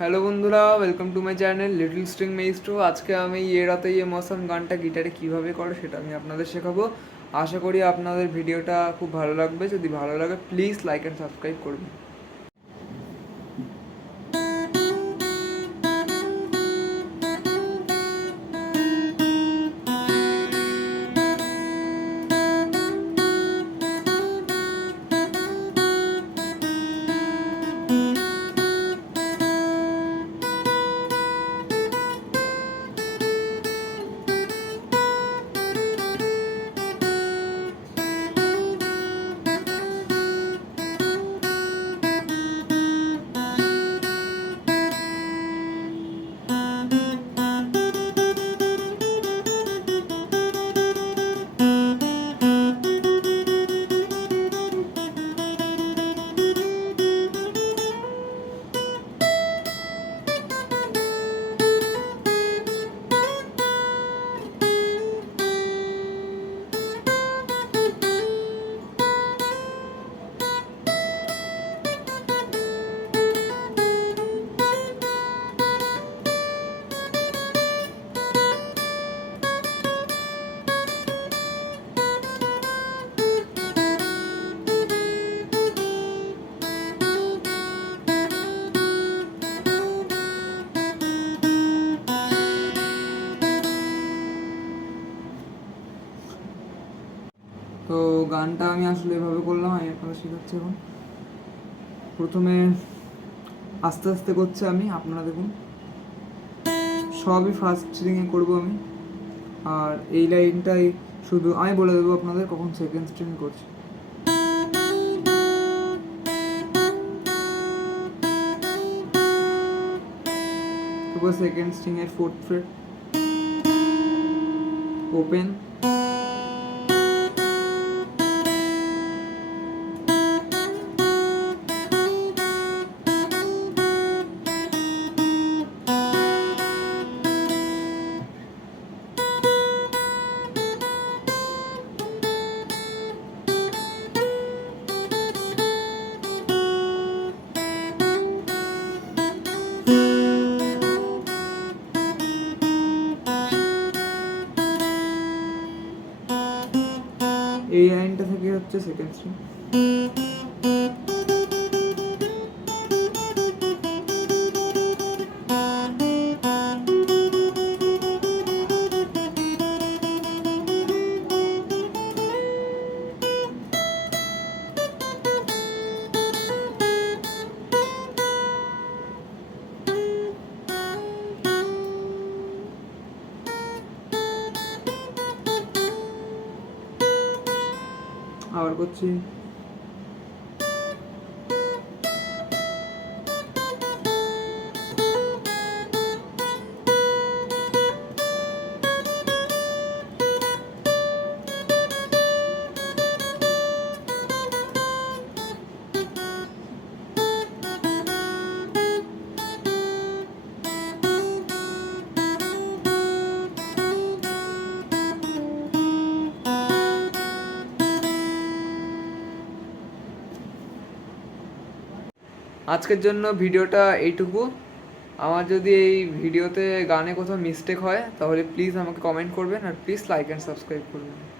হ্যালো বন্ধুরা, welcome to my channel little string maestro. আজকে আমি ইয়ে রাতে ইয়ে মৌসম গানটা গিটারে কীভাবে করে সেটা আমি আপনাদের শেখাবো। আশা করি আপনাদের ভিডিওটা খুব ভালো লাগবে। যদি ভালো লাগে প্লিজ লাইক অ্যান্ড সাবস্ক্রাইব করবেন। তো গানটা আমি আসলে এভাবে করলাম, আমি আপনাদের শেখাচ্ছি। এখন প্রথমে আস্তে আস্তে করছে আমি, আপনারা দেখুন। সবই ফার্স্ট স্ট্রিংয়ে করবো আমি, আর এই লাইনটাই শুধু আমি বলে দেবো আপনাদের কখন সেকেন্ড স্ট্রিং করছি। তারপর সেকেন্ড স্ট্রিংয়ের ফোর্থ ফ্রেট ওপেন, এই লাইনটা থেকে হচ্ছে সেকেন্ড স্ট্রিং। আবার করছি। আজকের জন্য ভিডিওটা এইটুকু। আমার যদি এই ভিডিওতে গানে কোথাও মিস্টেক হয় তাহলে প্লিজ আমাকে কমেন্ট করবেন, আর প্লিজ লাইক অ্যান্ড সাবস্ক্রাইব করবেন।